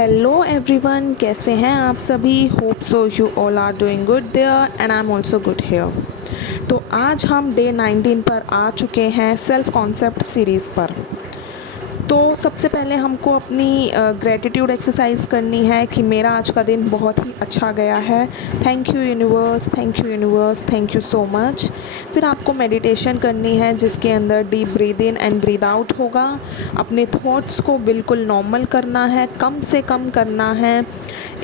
Hello everyone, कैसे हैं आप सभी। Hope so you all are doing good there and I am also good here. तो आज हम डे 19 पर आ चुके हैं सेल्फ कॉन्सेप्ट सीरीज़ पर। तो सबसे पहले हमको अपनी ग्रेटिट्यूड एक्सरसाइज करनी है कि मेरा आज का दिन बहुत ही अच्छा गया है। Thank you universe, thank you universe, thank you so much. फिर आपको मेडिटेशन करनी है जिसके अंदर deep breathe in and breathe out होगा। अपने थॉट्स को बिल्कुल नॉर्मल करना है, कम से कम करना है।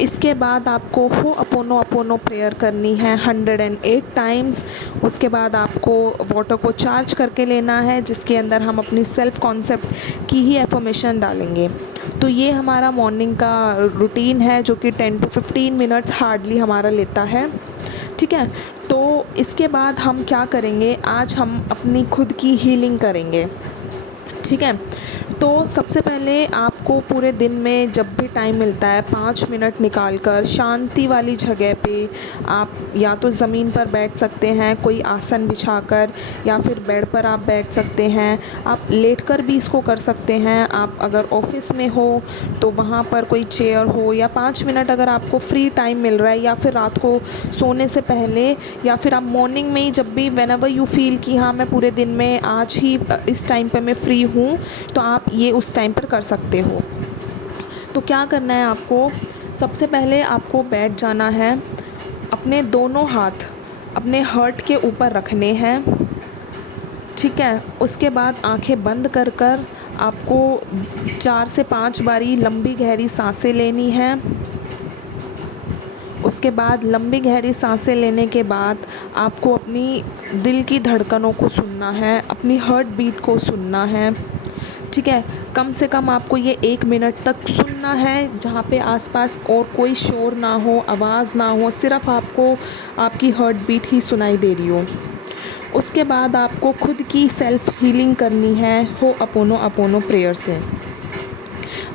इसके बाद आपको हो अपोनो अपोनो प्रेयर करनी है 108 टाइम्स। उसके बाद आपको वाटर को चार्ज करके लेना है जिसके अंदर हम अपनी सेल्फ कॉन्सेप्ट की ही एफर्मेशन डालेंगे। तो ये हमारा मॉर्निंग का रूटीन है जो कि 10 to 15 मिनट्स हार्डली हमारा लेता है। ठीक है, तो इसके बाद हम क्या करेंगे, आज हम अपनी खुद की हीलिंग करेंगे। ठीक है, तो सबसे पहले आपको पूरे दिन में जब भी टाइम मिलता है 5 मिनट निकाल कर शांति वाली जगह पे आप या तो ज़मीन पर बैठ सकते हैं, कोई आसन बिछाकर, या फिर बेड पर आप बैठ सकते हैं। आप लेटकर भी इसको कर सकते हैं। आप अगर ऑफिस में हो तो वहाँ पर कोई चेयर हो, या 5 मिनट अगर आपको फ्री टाइम मिल रहा है, या फिर रात को सोने से पहले, या फिर आप मॉर्निंग में ही जब भी व्हेनेवर यू फील कि हाँ मैं पूरे दिन में आज ही इस टाइम पे मैं फ्री हूँ, तो आप ये उस टाइम पर कर सकते हो। तो क्या करना है आपको, सबसे पहले आपको बैठ जाना है, अपने दोनों हाथ अपने हार्ट के ऊपर रखने हैं। ठीक है, उसके बाद आंखें बंद कर कर आपको 4 से 5 बारी लंबी गहरी सांसें लेनी है। उसके बाद लंबी गहरी सांसें लेने के बाद आपको अपनी दिल की धड़कनों को सुनना है, अपनी हार्ट बीट को सुनना है। ठीक है, कम से कम आपको ये 1 मिनट तक सुनना है जहाँ पे आसपास और कोई शोर ना हो, आवाज़ ना हो, सिर्फ आपको आपकी हार्ट बीट ही सुनाई दे रही हो। उसके बाद आपको खुद की सेल्फ हीलिंग करनी है हो अपोनो अपोनो प्रेयर से।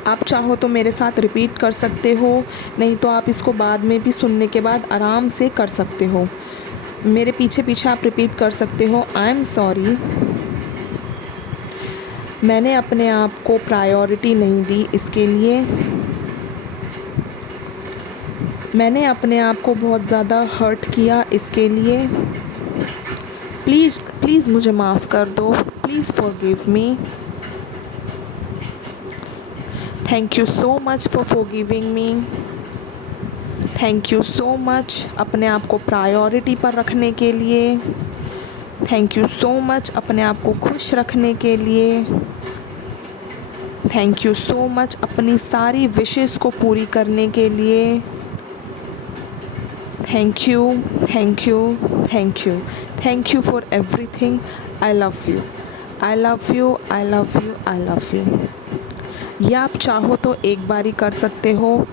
आप चाहो तो मेरे साथ रिपीट कर सकते हो, नहीं तो आप इसको बाद में भी सुनने के बाद आराम से कर सकते हो। मेरे पीछे पीछे आप रिपीट कर सकते हो। आई एम सॉरी, मैंने अपने आप को प्रायोरिटी नहीं दी, इसके लिए मैंने अपने आप को बहुत ज़्यादा हर्ट किया, इसके लिए प्लीज़ प्लीज़ मुझे माफ़ कर दो, please forgive me. Thank you so much for forgiving me. Thank you so much अपने आप को प्रायोरिटी पर रखने के लिए। थैंक यू सो मच अपने आप को खुश रखने के लिए। थैंक यू सो मच अपनी सारी विशेस को पूरी करने के लिए। Thank you, thank you, thank you, thank you for everything. I love you, I love you, I love you, I love you. ये आप चाहो तो एक बारी कर सकते हो।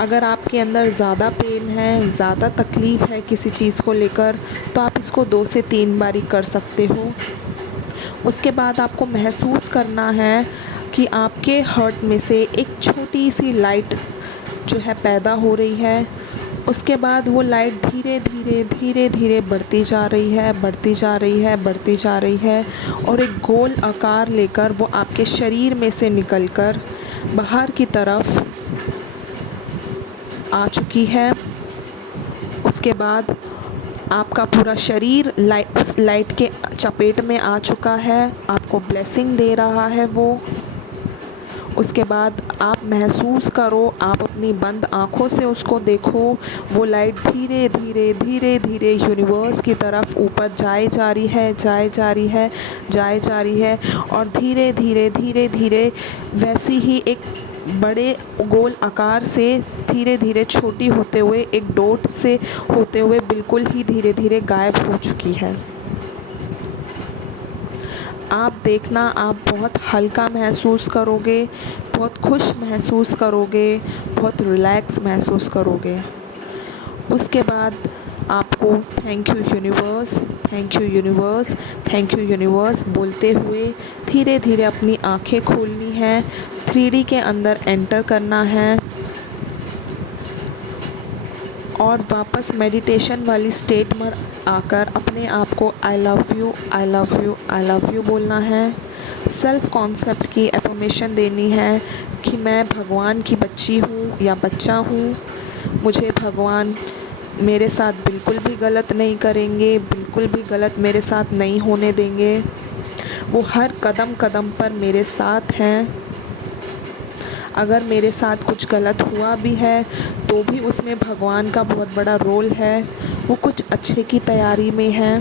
अगर आपके अंदर ज़्यादा पेन है, ज़्यादा तकलीफ़ है किसी चीज़ को लेकर, तो आप इसको 2 से 3 बारी कर सकते हो। उसके बाद आपको महसूस करना है कि आपके हार्ट में से एक छोटी सी लाइट जो है पैदा हो रही है। उसके बाद वो लाइट धीरे धीरे धीरे धीरे बढ़ती जा रही है, बढ़ती जा रही है, बढ़ती जा रही है, और एक गोल आकार लेकर वो आपके शरीर में से निकलकर बाहर की तरफ आ चुकी है। उसके बाद आपका पूरा शरीर उस लाइट के चपेट में आ चुका है, आपको ब्लेसिंग दे रहा है वो। उसके बाद आप महसूस करो, आप अपनी बंद आँखों से उसको देखो, वो लाइट धीरे धीरे धीरे धीरे यूनिवर्स की तरफ ऊपर जाए जा रही है, जाए जा रही है, जाए जा रही है, और धीरे धीरे धीरे धीरे वैसी ही एक बड़े गोल आकार से धीरे धीरे छोटी होते हुए एक डॉट से होते हुए बिल्कुल ही धीरे धीरे गायब हो चुकी है। आप देखना, आप बहुत हल्का महसूस करोगे, बहुत खुश महसूस करोगे, बहुत रिलैक्स महसूस करोगे। उसके बाद आपको thank you universe, thank you universe, thank you universe बोलते हुए धीरे धीरे अपनी आंखें खोलनी है, 3D के अंदर एंटर करना है, और वापस मेडिटेशन वाली स्टेट में आकर अपने आप को आई love you, I love you, I love you बोलना है। सेल्फ कॉन्सेप्ट की एफर्मेशन देनी है कि मैं भगवान की बच्ची हूँ या बच्चा हूँ। मुझे भगवान मेरे साथ बिल्कुल भी गलत नहीं करेंगे, बिल्कुल भी गलत मेरे साथ नहीं होने देंगे। वो हर कदम कदम पर मेरे साथ हैं। अगर मेरे साथ कुछ गलत हुआ भी है तो भी उसमें भगवान का बहुत बड़ा रोल है। वो कुछ अच्छे की तैयारी में है।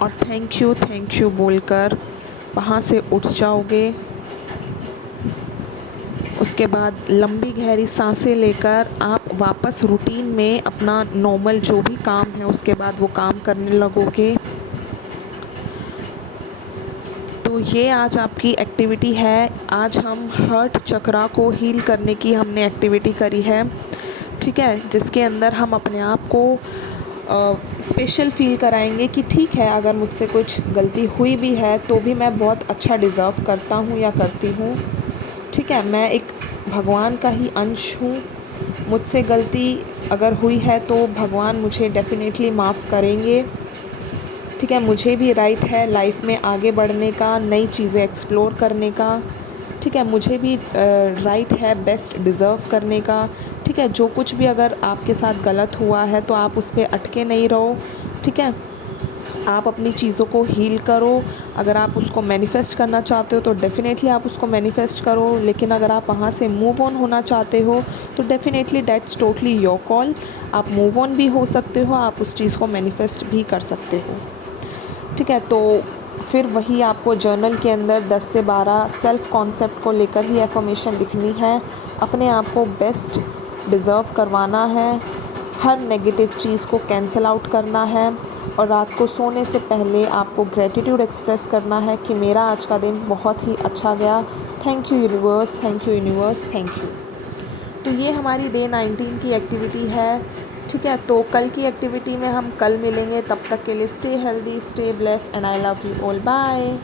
और थैंक यू बोलकर वहाँ से उठ जाओगे। उसके बाद लंबी गहरी सांसें लेकर आप वापस रूटीन में अपना नॉर्मल जो भी काम है उसके बाद वो काम करने लगोगे। तो ये आज आपकी एक्टिविटी है। आज हम हार्ट चक्रा को हील करने की हमने एक्टिविटी करी है, ठीक है, जिसके अंदर हम अपने आप को स्पेशल फील कराएंगे कि ठीक है, अगर मुझसे कुछ गलती हुई भी है तो भी मैं बहुत अच्छा डिज़र्व करता हूँ या करती हूँ। ठीक है, मैं एक भगवान का ही अंश हूँ। मुझसे गलती अगर हुई है तो भगवान मुझे डेफ़िनेटली माफ़ करेंगे। ठीक है, मुझे भी राइट है लाइफ में आगे बढ़ने का, नई चीज़ें एक्सप्लोर करने का। ठीक है, मुझे भी राइट है बेस्ट डिज़र्व करने का। ठीक है, जो कुछ भी अगर आपके साथ गलत हुआ है तो आप उस पे अटके नहीं रहो। ठीक है, आप अपनी चीज़ों को हील करो। अगर आप उसको मैनिफेस्ट करना चाहते हो तो डेफ़िनेटली आप उसको मैनिफेस्ट करो। लेकिन अगर आप वहाँ से मूव ऑन होना चाहते हो तो definitely that's totally your call. आप मूव ऑन भी हो सकते हो, आप उस चीज़ को मैनिफेस्ट भी कर सकते हो। ठीक है, तो फिर वही आपको जर्नल के अंदर 10 से 12 सेल्फ़ कॉन्सेप्ट को लेकर ही एफर्मेशन लिखनी है। अपने आप को बेस्ट डिज़र्व करवाना है। हर नेगेटिव चीज़ को कैंसिल आउट करना है। और रात को सोने से पहले आपको ग्रेटिट्यूड एक्सप्रेस करना है कि मेरा आज का दिन बहुत ही अच्छा गया। Thank you universe, thank you universe, thank you. तो ये हमारी डे 19 की एक्टिविटी है। ठीक है, तो कल की एक्टिविटी में हम कल मिलेंगे। तब तक के लिए stay healthy, stay blessed and I love you all. Bye.